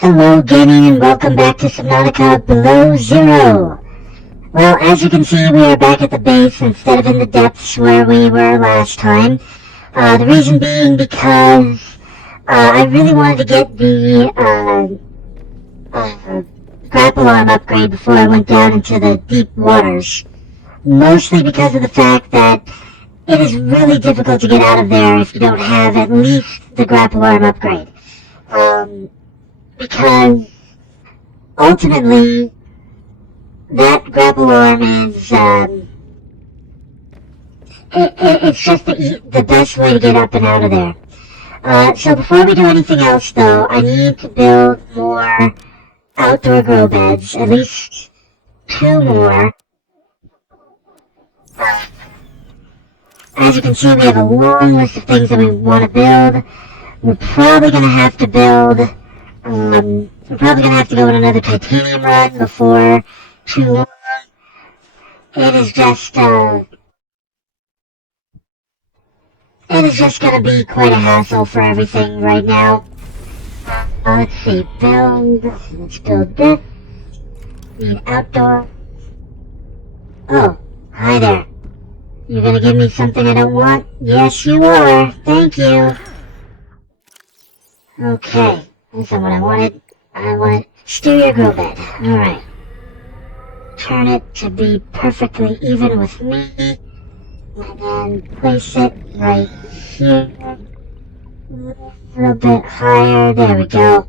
Hello gaming and welcome back to Subnautica Below Zero. Well, as you can see, we are back at the base instead of in the depths where we were last time. The reason being because I really wanted to get the grapple arm upgrade before I went down into the deep waters. Mostly because of the fact that it is really difficult to get out of there if you don't have at least the grapple arm upgrade. Because ultimately, that grapple arm is, it's just the best way to get up and out of there. So before we do anything else though, I need to build more outdoor grow beds, at least 2 more. As you can see, we have a long list of things that we want to build. We're probably going to have to build, we're probably going to have to go on another titanium run before too long. It is just going to be quite a hassle for everything right now. Let's see, let's build this. Need outdoor. Oh, hi there. You gonna give me something I don't want? Yes, you are. Thank you. Okay, that's not what I wanted. I wanted stereo grow bed. Alright. Turn it to be perfectly even with me. And then place it right here. A little bit higher. There we go.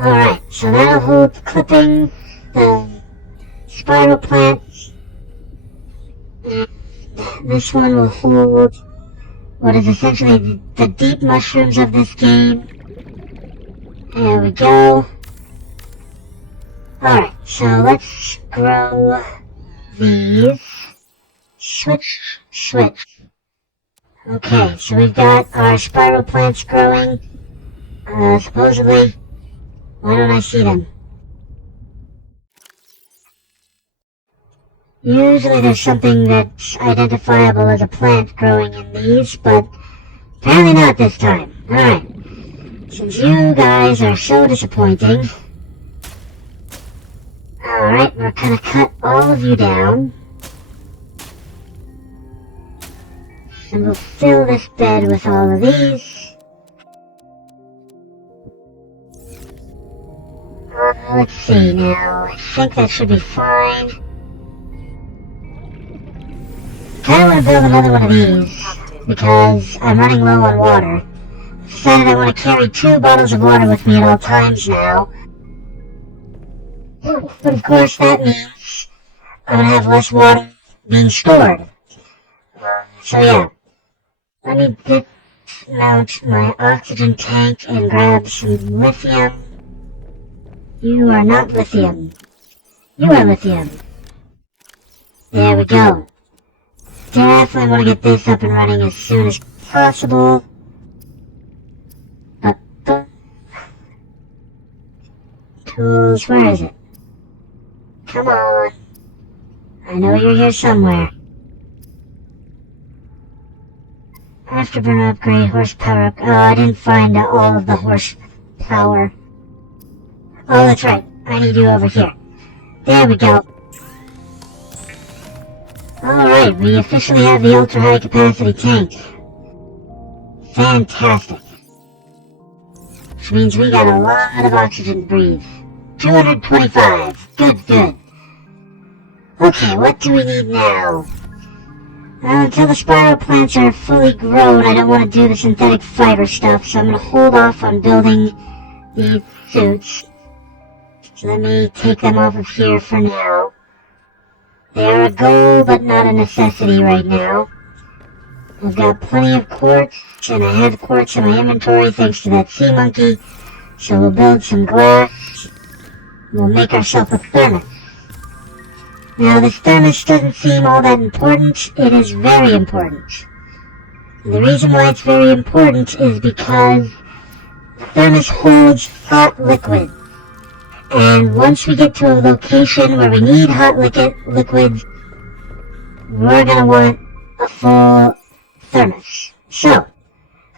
Alright, so that'll hold the clippings, the spiral plants. This one will hold what is essentially the deep mushrooms of this game. There we go. Alright, so let's grow these. Switch. Okay, so we've got our spiral plants growing. Supposedly. Why don't I see them? Usually there's something that's identifiable as a plant growing in these, but apparently not this time. Alright. Since you guys are so disappointing, alright, we're gonna cut all of you down. And we'll fill this bed with all of these. Let's see now. I think that should be fine. I kinda want to build another one of these, because I'm running low on water. I decided I want to carry 2 bottles of water with me at all times now. But of course that means I'm going to have less water being stored. So yeah, let me dismount my oxygen tank and grab some lithium. You are not lithium. You are lithium. There we go. Definitely want to get this up and running as soon as possible. Tools, where is it? Come on. I know you're here somewhere. Afterburner upgrade, horsepower up. Oh, I didn't find all of the horsepower. Oh, that's right. I need you over here. There we go. Alright, we officially have the ultra-high capacity tank. Fantastic. Which means we got a lot of oxygen to breathe. 225. Good. Okay, what do we need now? Until the spiral plants are fully grown, I don't want to do the synthetic fiber stuff, so I'm going to hold off on building the suits. So let me take them off of here for now. They are a goal, but not a necessity right now. I've got plenty of quartz, and I have quartz in my inventory thanks to that sea monkey. So we'll build some glass. We'll make ourselves a thermos. Now this thermos doesn't seem all that important. It is very important. And the reason why it's very important is because the thermos holds hot liquid. And once we get to a location where we need hot liquids, we're going to want a full thermos. So,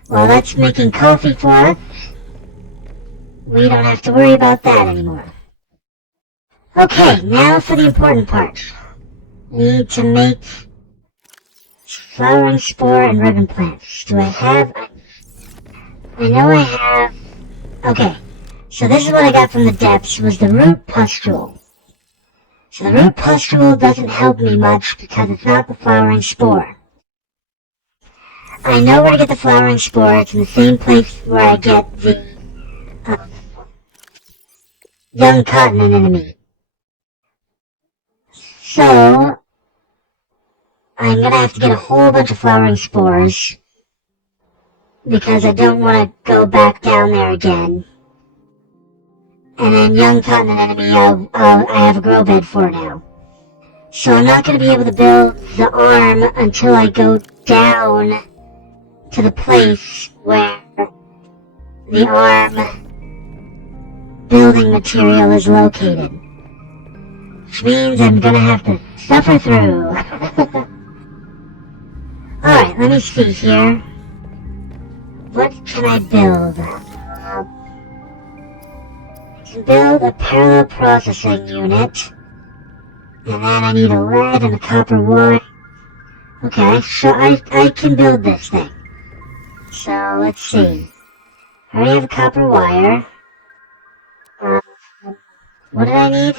while that's making coffee for us, we don't have to worry about that anymore. Okay, now for the important part. Need to make flowering spore and ribbon plants. Do I have... I know I have... Okay, so this is what I got from the depths, was the root pustule. So the root pustule doesn't help me much because it's not the flowering spore. I know where to get the flowering spore. It's in the same place where I get the young cotton anemone. So, I'm gonna have to get a whole bunch of flowering spores because I don't want to go back down there again. And then young cotton anemone, I have a grow bed for now. So I'm not going to be able to build the arm until I go down to the place where the arm building material is located. Which means I'm going to have to suffer through. Alright, let me see here. What can I build? I can build a parallel processing unit. And then I need a lead and a copper wire. Okay, so I can build this thing. So, let's see. I already have a copper wire. What did I need?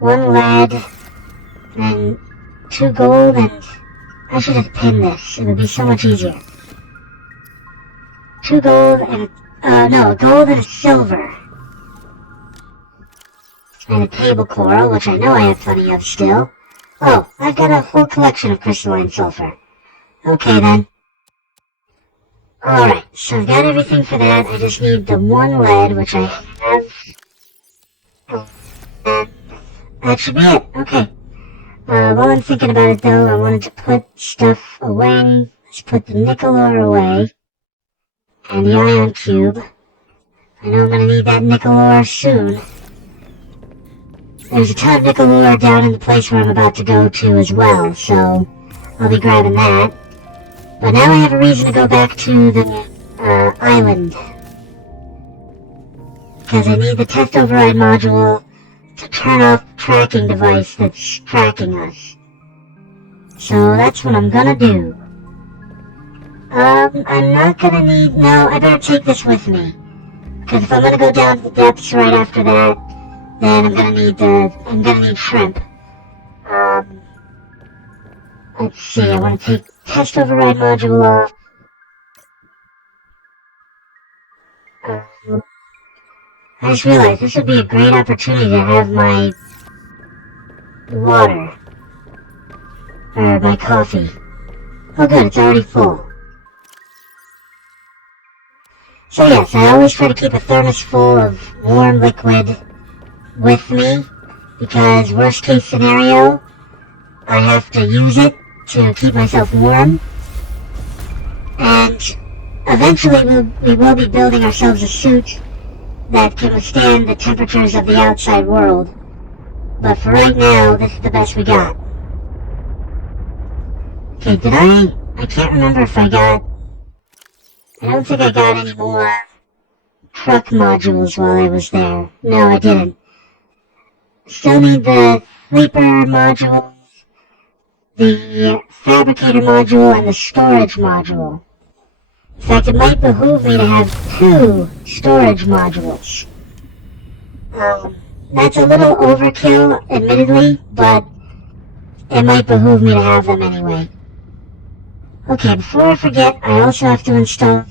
1 lead, and 2 gold, and I should have pinned this. It would be so much easier. 2 gold, and a gold and a silver. And a table coral, which I know I have plenty of still. Oh, I've got a whole collection of crystalline sulfur. Okay then. Alright, so I've got everything for that. I just need the 1 lead, which I have. That should be it. Okay. While I'm thinking about it though, I wanted to put stuff away. Let's put the nickel ore away. And the ion cube. I know I'm gonna need that nickel ore soon. There's a ton of nickel ore down in the place where I'm about to go to as well, so I'll be grabbing that. But now I have a reason to go back to the island. Because I need the test override module to turn off the tracking device that's tracking us. So that's what I'm gonna do. I'm not gonna need... No, I better take this with me. Because if I'm gonna go down to the depths right after that, then I'm gonna need shrimp. Let's see, I want to take test override module off. I just realized this would be a great opportunity to have my water. Or my coffee. Oh good, it's already full. So yes, I always try to keep a thermos full of warm liquid with me, because worst case scenario, I have to use it to keep myself warm. And eventually we will be building ourselves a suit that can withstand the temperatures of the outside world. But for right now, this is the best we got. Okay, I can't remember if I don't think I got any more truck modules while I was there. No, I didn't. Still need the sleeper module, the fabricator module, and the storage module. In fact, it might behoove me to have 2 storage modules. That's a little overkill, admittedly, but it might behoove me to have them anyway. Okay, before I forget, I also have to install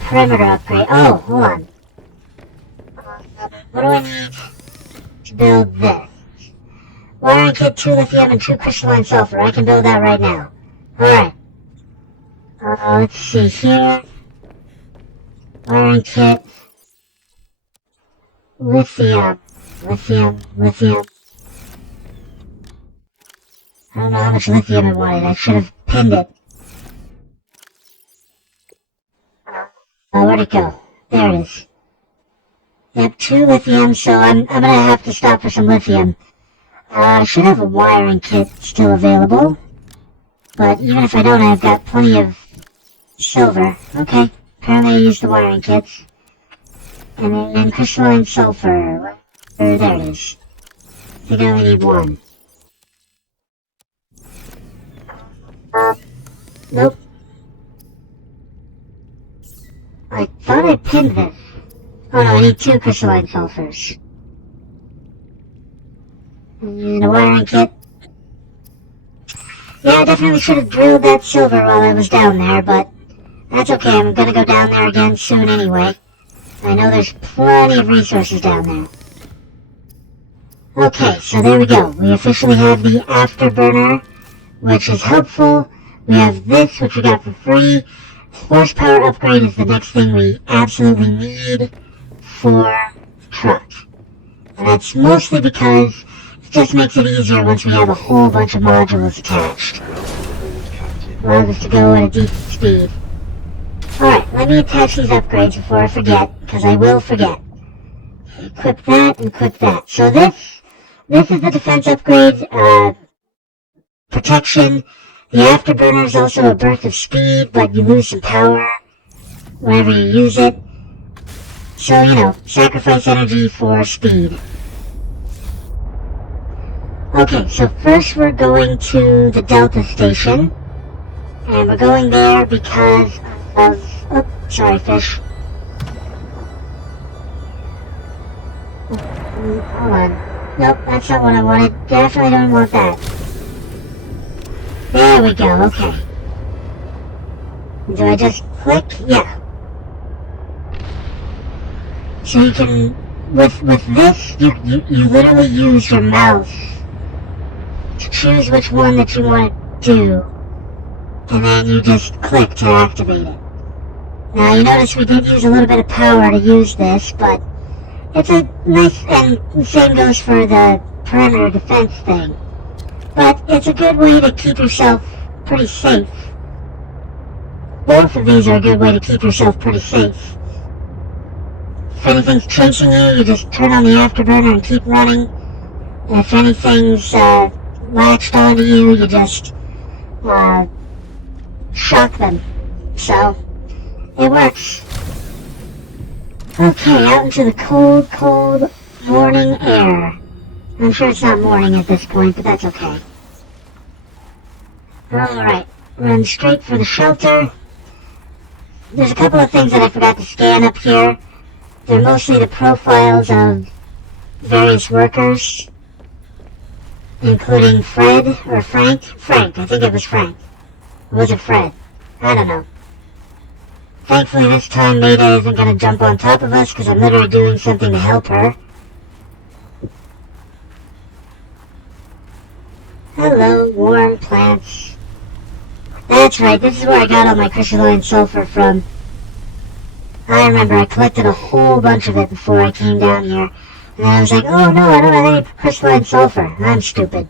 perimeter upgrade. Oh, hold on. What do I need to build this? Wiring kit, 2 lithium, and 2 crystalline sulfur. I can build that right now. Alright. Let's see here. Wiring kit. Lithium. Lithium. I don't know how much lithium I wanted. I should have pinned it. Where'd it go? There it is. Yep, 2 lithium, so I'm gonna have to stop for some lithium. I should have a wiring kit still available. But even if I don't, I've got plenty of silver. Okay, apparently I used the wiring kits. And then crystalline sulfur. There it is. I think I only need one. Nope. I thought I pinned this. Oh no, I need 2 crystalline sulfurs. And a wiring kit. Yeah, I definitely should have drilled that silver while I was down there, but that's okay. I'm gonna go down there again soon anyway. I know there's plenty of resources down there. Okay, so there we go. We officially have the afterburner, which is helpful. We have this, which we got for free. Horsepower upgrade is the next thing we absolutely need for truck. And that's mostly because it just makes it easier once we have a whole bunch of modules attached. Allows us to go at a decent speed. Alright, let me attach these upgrades before I forget, because I will forget. Equip that, and equip that. So this is the defense upgrade, protection. The afterburner is also a burst of speed, but you lose some power whenever you use it. So, you know, sacrifice energy for speed. Okay, so first we're going to the Delta Station. And we're going there because of... Oh, sorry, fish. Hold on. Nope, that's not what I wanted. Definitely don't want that. There we go, okay. Do I just click? Yeah. So you can, with this, you literally use your mouse to choose which one that you want to do, and then you just click to activate it. Now you notice we did use a little bit of power to use this, but it's a nice, and the same goes for the perimeter defense thing. But it's a good way to keep yourself pretty safe. Both of these are a good way to keep yourself pretty safe. If anything's chasing you, you just turn on the afterburner and keep running. And if anything's latched onto you, you just shock them. So, it works. Okay, out into the cold, cold morning air. I'm sure it's not morning at this point, but that's okay. Alright, run straight for the shelter. There's a couple of things that I forgot to scan up here. They're mostly the profiles of various workers, including Fred, or Frank? Frank, I think it was Frank. Or was it Fred? I don't know. Thankfully this time Maida isn't going to jump on top of us because I'm literally doing something to help her. Hello, warm plants. That's right, this is where I got all my crystalline sulfur from. I remember I collected a whole bunch of it before I came down here. And then I was like, oh no, I don't have any crystalline sulfur. I'm stupid.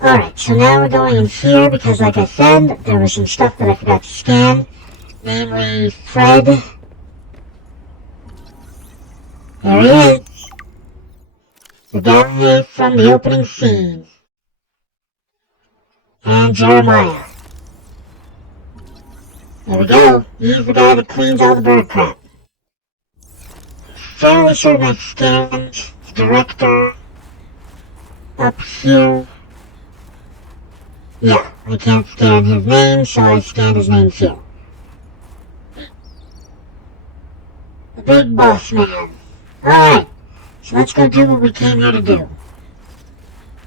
Alright, so now we're going in here because like I said, there was some stuff that I forgot to scan. Namely, Fred. There he is. The guy from the opening scene. And Jeremiah. There we go. He's the guy that cleans all the bird crap. Fairly certain I scanned the director up here. Yeah, I can't scan his name, so I scanned his name here. The big boss man. Alright, so let's go do what we came here to do.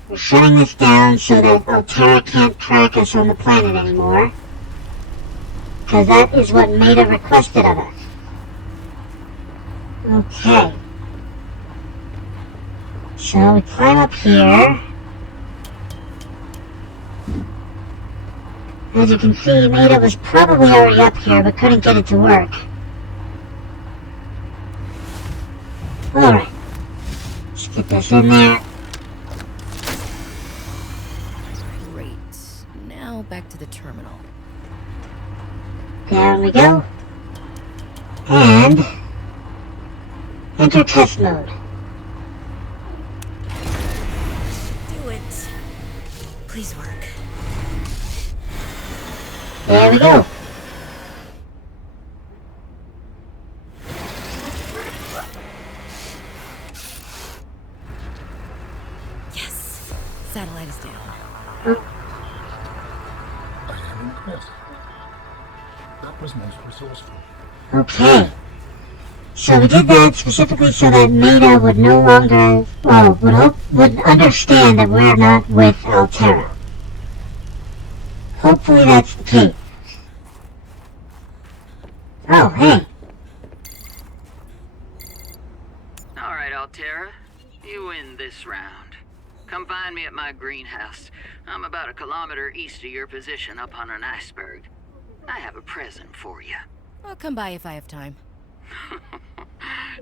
We're shutting this down so that Altera can't track us on the planet anymore. Because that is what Maida requested of us. Okay. So we climb up here. As you can see, Maida was probably already up here, but couldn't get it to work. Alright. Let's get this in there. Great. Now back to the terminal. Down we go. And enter test mode. Do it. Please work. There we go. satellite is down. I am impressed. That was most resourceful. Okay. So we did that specifically so that Maida would no longer, would understand that we're not with Altera. Hopefully that's the case. Oh, hey. Alright, Altera. You win this round. Come find me at my greenhouse. I'm about 1 kilometer east of your position up on an iceberg. I have a present for you. I'll come by if I have time.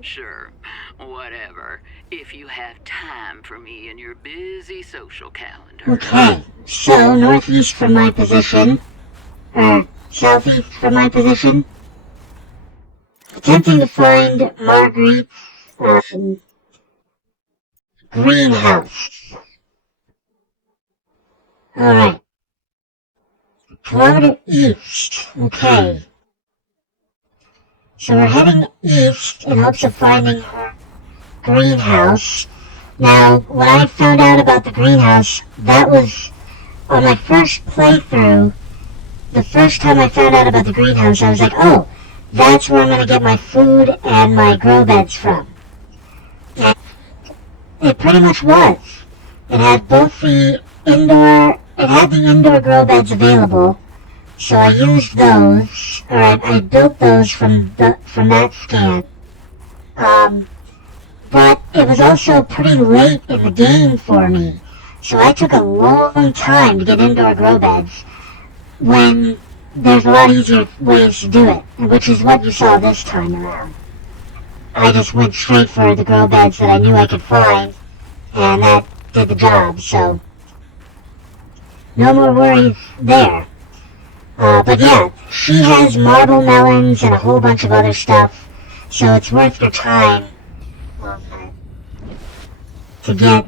Sure, whatever. If you have time for me in your busy social calendar. Okay, so northeast from my position, southeast from my position, attempting to find Marguerite's greenhouse. Alright. Kilometer east, okay. So we're heading east in hopes of finding her greenhouse. Now, when I found out about the greenhouse, that was on my first playthrough. The first time I found out about the greenhouse, I was like, oh, that's where I'm going to get my food and my grow beds from. And it pretty much was. It had both the indoor grow beds available. So I used those, or I built those from that scan. But it was also pretty late in the game for me. So I took a long time to get indoor grow beds when there's a lot easier ways to do it, which is what you saw this time around. I just went straight for the grow beds that I knew I could find, and that did the job, so no more worries there. But yeah, she has marble melons and a whole bunch of other stuff, so it's worth your time to get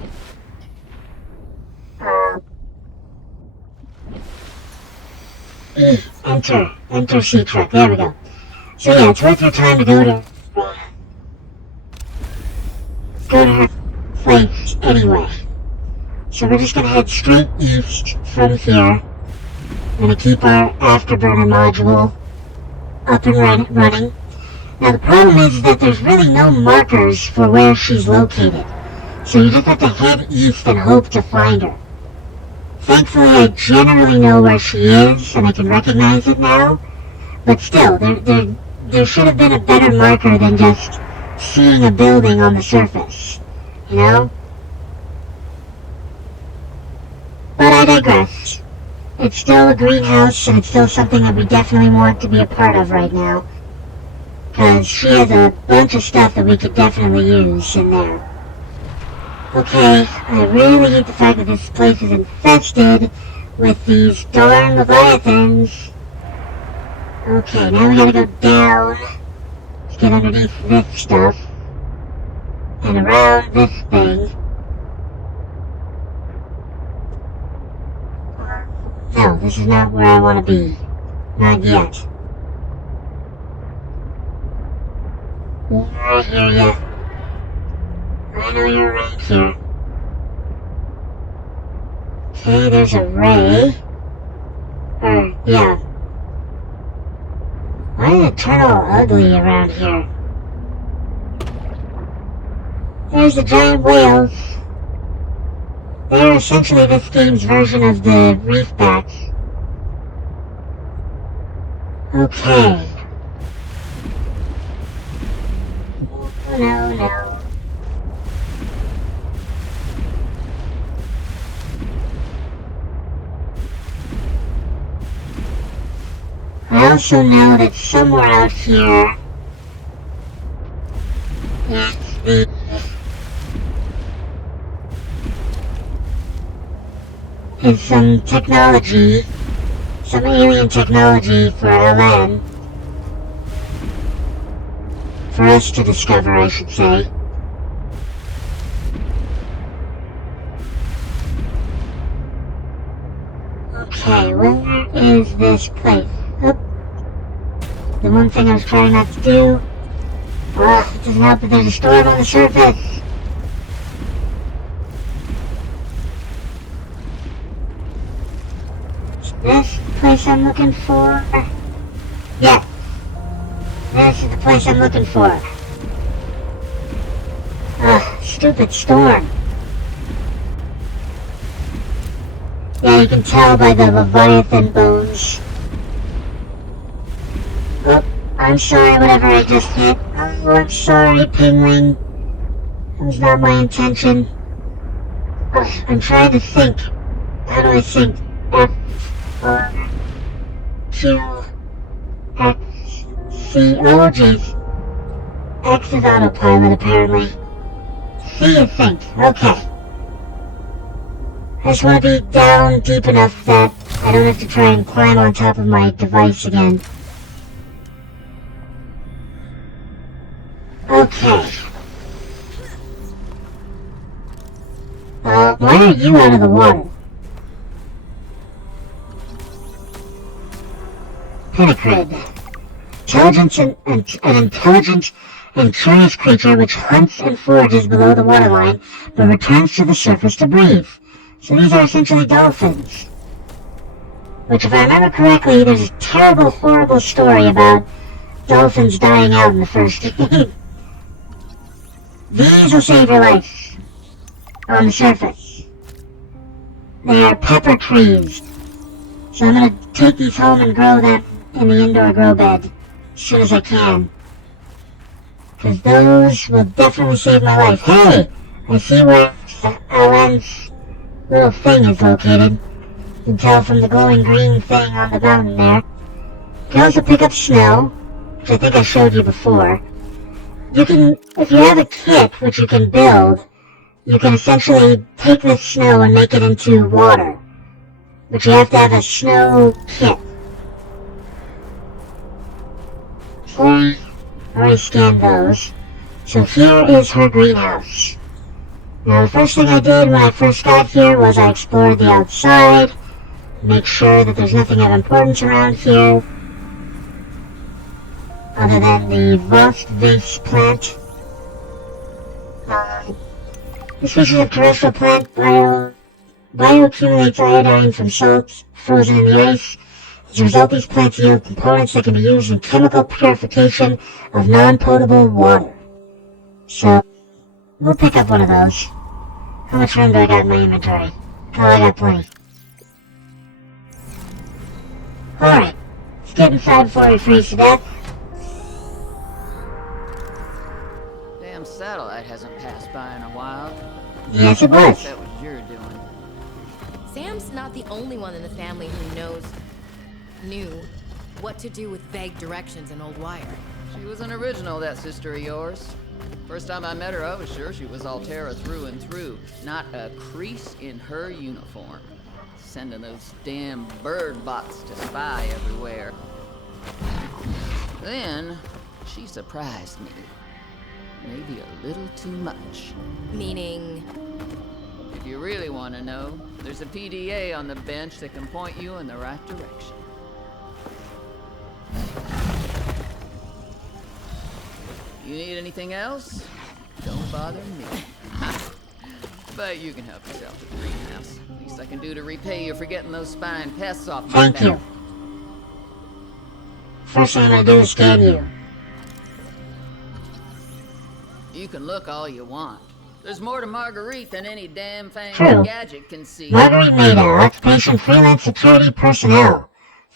enter C-Truck, there we go. So yeah, it's worth your time to go to her place anyway. So we're just gonna head straight east from here. I'm going to keep our afterburner module up and running. Now the problem is that there's really no markers for where she's located. So you just have to head east and hope to find her. Thankfully I generally know where she is and I can recognize it now. But still, there should have been a better marker than just seeing a building on the surface. You know? But I digress. It's still a greenhouse, and it's still something that we definitely want to be a part of right now. Because she has a bunch of stuff that we could definitely use in there. Okay, I really hate the fact that this place is infested with these darn leviathans. Okay, now we gotta go down to get underneath this stuff. And around this thing. No, this is not where I want to be. Not yet. I hear ya. I know you're right here. Okay, there's a ray. Yeah. Why is it turn all ugly around here? There's the giant whales. They're essentially this game's version of the reef bats. Okay. No. I also know that somewhere out here is some technology, some alien technology for LN. For us to discover, I should say. Okay, where is this place? Oop. The one thing I was trying not to do. It doesn't help that there's a storm on the surface. place I'm looking for? Yeah. This is the place I'm looking for. Ugh, stupid storm. Yeah, you can tell by the Leviathan bones. Oh, I'm sorry, whatever I just hit. Oh, I'm sorry, Penguin. It was not my intention. Ugh, I'm trying to think. How do I think? F, R, Q, X, C, oh jeez. X is autopilot, apparently. C, I think. Okay. I just want to be down deep enough that I don't have to try and climb on top of my device again. Okay. Why are you out of the water? Pinnacrid. An intelligent and curious creature which hunts and forages below the waterline, but returns to the surface to breathe. So these are essentially dolphins. Which, if I remember correctly, there's a terrible, horrible story about dolphins dying out in the first game. These will save your life on the surface. They are pepper trees. So I'm going to take these home and grow them in the indoor grow bed as soon as I can. Because those will definitely save my life. Hey! I see where Alan's little thing is located. You can tell from the glowing green thing on the mountain there. You can also pick up snow, which I think I showed you before. You can, if you have a kit which you can build, you can essentially take this snow and make it into water. But you have to have a snow kit. I already scanned those. So here is her greenhouse. Now the first thing I did when I first got here was I explored the outside, make sure that there's nothing of importance around here, other than the rust vase plant. This species of terrestrial plant bioaccumulates iodine from salts frozen in the ice. As a result, these plants yield components that can be used in chemical purification of non-potable water. So, we'll pick up one of those. How much room do I got in my inventory? Oh, I got plenty. Alright, let's get inside before we freeze to death. Damn satellite hasn't passed by in a while. Yes, it was. That was your doing. Sam's not the only one in the family who knew what to do with vague directions in old wire. She was an original, that sister of yours. First time I met her, I was sure she was Altera through and through. Not a crease in her uniform. Sending those damn bird bots to spy everywhere. Then, she surprised me. Maybe a little too much. Meaning? If you really want to know, there's a PDA on the bench that can point you in the right direction. You need anything else? Don't bother me. But you can help yourself to the greenhouse. Least I can do to repay you for getting those spine pests off my Thank you. First thing I'm gonna do is scan you. You can look all you want. There's more to Marguerite than any damn True. fancy gadget can see. Marguerite Maida, occupation freelance security personnel.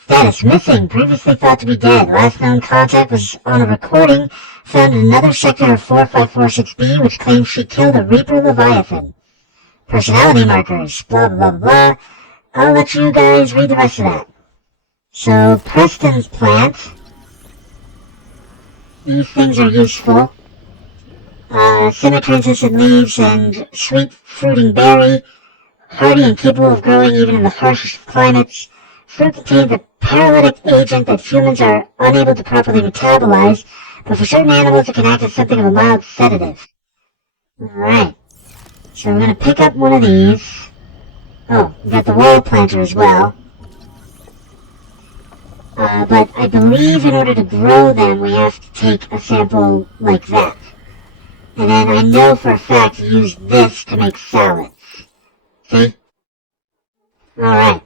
Status missing, previously thought to be dead. Last known contact was on a recording found in another sector of 4546B, which claims she killed a Reaper Leviathan. Personality markers, blah blah blah. I'll let you guys read the rest of that. So, Preston's plant. These things are useful. Semi-translucent leaves and sweet fruiting berry. Hardy and capable of growing even in the harshest of climates. Fruit contains a paralytic agent that humans are unable to properly metabolize, but for certain animals it can act as something of a mild sedative. Alright. So we're gonna pick up one of these. Oh, we got the wall planter as well. But I believe in order to grow them we have to take a sample like that. And then I know for a fact to use this to make salads. See? Alright.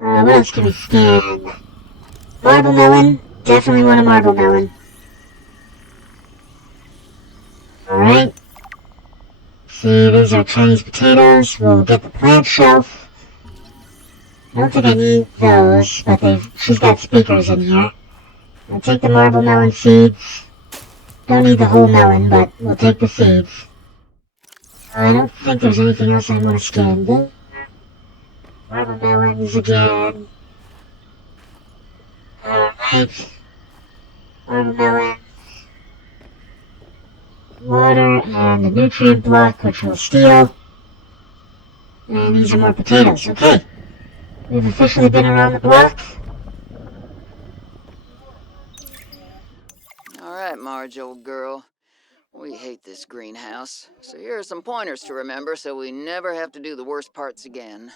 What else can we scan? Marble melon. Definitely want a marble melon. Alright. See, these are Chinese potatoes. We'll get the plant shelf. I don't think I need those, but she's got speakers in here. I'll take the marble melon seeds. Don't need the whole melon, but we'll take the seeds. I don't think there's anything else I want to scan. Marble melons again. Alright. Marble melons. Water and the nutrient block, which we'll steal. And these are more potatoes. Okay. We've officially been around the block. Alright, Marge, old girl. We hate this greenhouse. So here are some pointers to remember so we never have to do the worst parts again.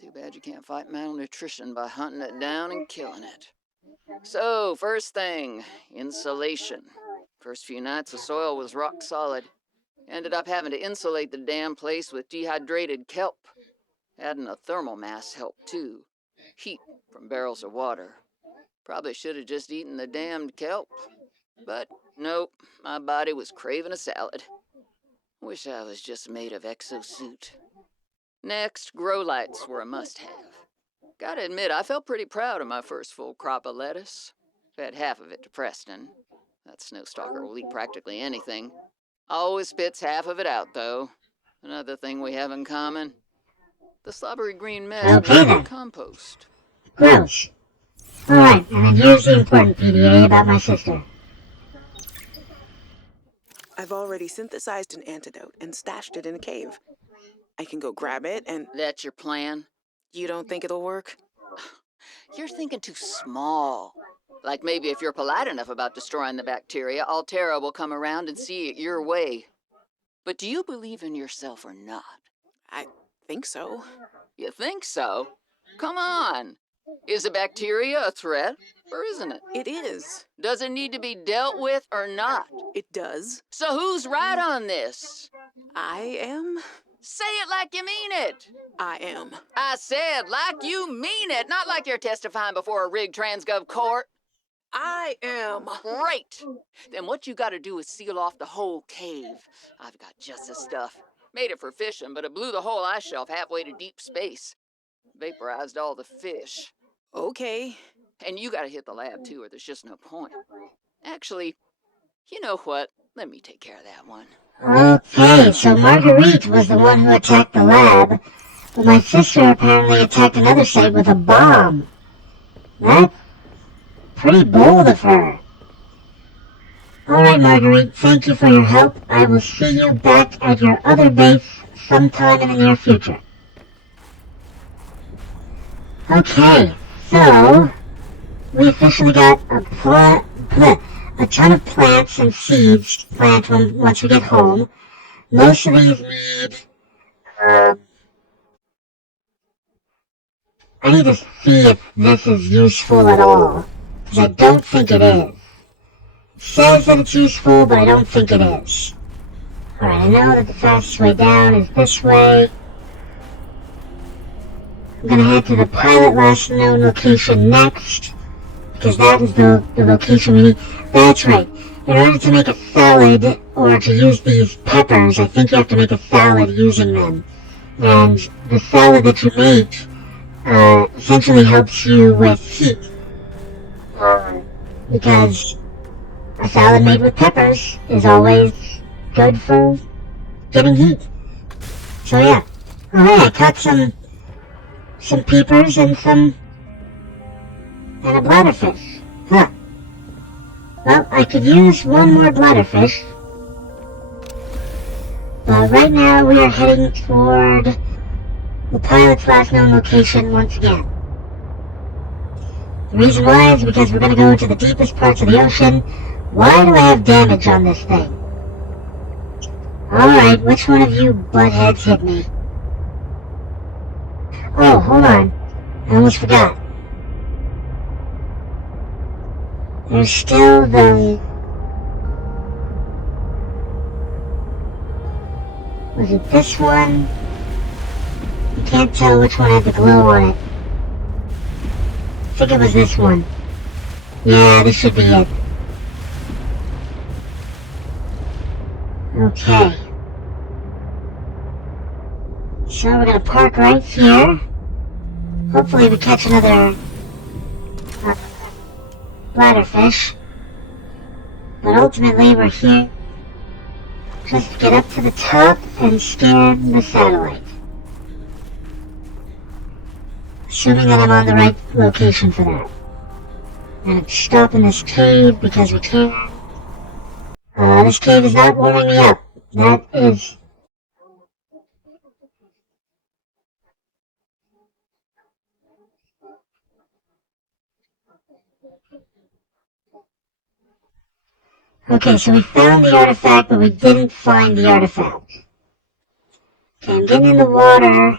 Too bad you can't fight malnutrition by hunting it down and killing it. So, first thing, insulation. First few nights the soil was rock solid. Ended up having to insulate the damn place with dehydrated kelp. Adding a thermal mass helped too. Heat from barrels of water. Probably should have just eaten the damned kelp. But nope, my body was craving a salad. Wish I was just made of exosuit. Next, grow lights were a must-have. Gotta admit, I felt pretty proud of my first full crop of lettuce. Fed half of it to Preston. That snowstalker will eat practically anything. Always spits half of it out, though. Another thing we have in common. The slobbery green mess was compost. Gross. Alright, and then here's the important PDA about my sister. I've already synthesized an antidote and stashed it in a cave. I can go grab it and... That's your plan? You don't think it'll work? You're thinking too small. Like maybe if you're polite enough about destroying the bacteria, Altera will come around and see it your way. But do you believe in yourself or not? I think so. You think so? Come on. Is the bacteria a threat, or isn't it? It is. Does it need to be dealt with or not? It does. So who's right on this? I am. Say it like you mean it. I am. I said like you mean it, not like you're testifying before a rigged transgov court. I am. Great. Then what you gotta do is seal off the whole cave. I've got just the stuff. Made it for fishing, but it blew the whole ice shelf halfway to deep space. Vaporized all the fish. Okay. And you gotta hit the lab too, or there's just no point. Actually, you know what? Let me take care of that one. Okay, so Marguerite was the one who attacked the lab, but my sister apparently attacked another site with a bomb. That's pretty bold of her. Alright, Marguerite, thank you for your help. I will see you back at your other base sometime in the near future. Okay, so we officially got a ton of plants and seeds to plant once we get home. Most of these need, I need to see if this is useful at all, because I don't think it is. It says that it's useful, but I don't think it is. Alright, I know that the fastest way down is this way. I'm gonna head to the pilot last known location next, because that is the location we need. That's right. In order to make a salad, or to use these peppers, I think you have to make a salad using them. And the salad that you make, essentially helps you with heat. Because a salad made with peppers is always good for getting heat. So yeah. Alright, I caught some peepers and a bladderfish. Huh. Well, I could use one more bladderfish. But right now we are heading toward the pilot's last known location once again. The reason why is because we're going to go into the deepest parts of the ocean. Why do I have damage on this thing? Alright, which one of you buttheads hit me? Oh, hold on. I almost forgot. There's still the... Was it this one? I can't tell which one had the glow on it. think it was this one. Yeah, this should be it. Okay. So we're gonna park right here. Hopefully we catch another bladderfish. But ultimately we're here just to get up to the top and scan the satellite. Assuming that I'm on the right location for that. And stop in this cave because we can. This cave is not warming me up. That is. Okay, so we found the artifact, but we didn't find the artifact. Okay, I'm getting in the water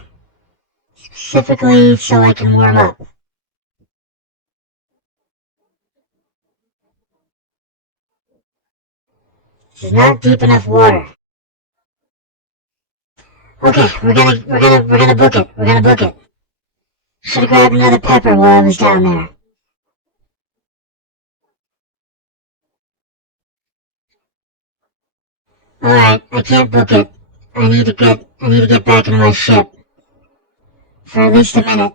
specifically so I can warm up. This is not deep enough water. Okay, we're gonna book it. We're gonna book it. Should've grabbed another pepper while I was down there. Alright, I can't book it. I need to get back in my ship. For at least a minute.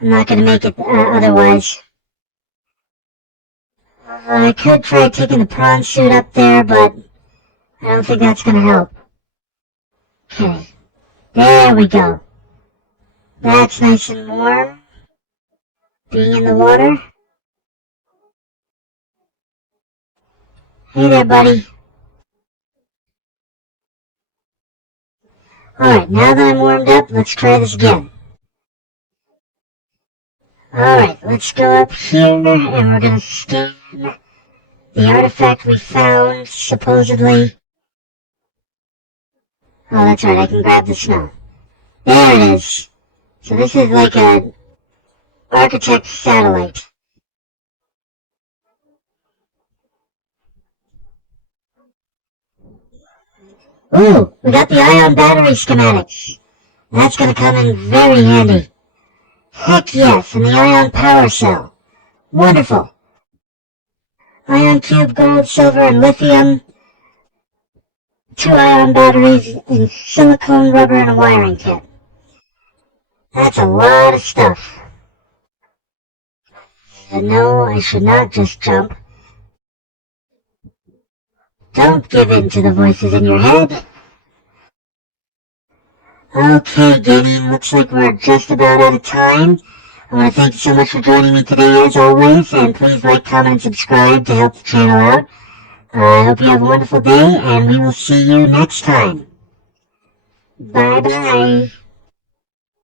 I'm not gonna make it otherwise. I could try taking the prawn suit up there, but I don't think that's gonna help. Okay. There we go. That's nice and warm. Being in the water. Hey there, buddy. Alright, now that I'm warmed up, let's try this again. Alright, let's go up here, and we're gonna scan the artifact we found, supposedly. Oh, that's right, I can grab the snow. There it is. So this is like a architect satellite. Ooh, we got the ion battery schematics. That's gonna come in very handy. Heck yes, and the ion power cell. Wonderful. Ion cube, gold, silver, and lithium. 2 ion batteries, and silicone, rubber, and a wiring kit. That's a lot of stuff. And no, I should not just jump. Don't give in to the voices in your head. Okay, Denny, looks like we're just about out of time. I want to thank you so much for joining me today as always, and please like, comment, and subscribe to help the channel out. I hope you have a wonderful day, and we will see you next time. Bye-bye.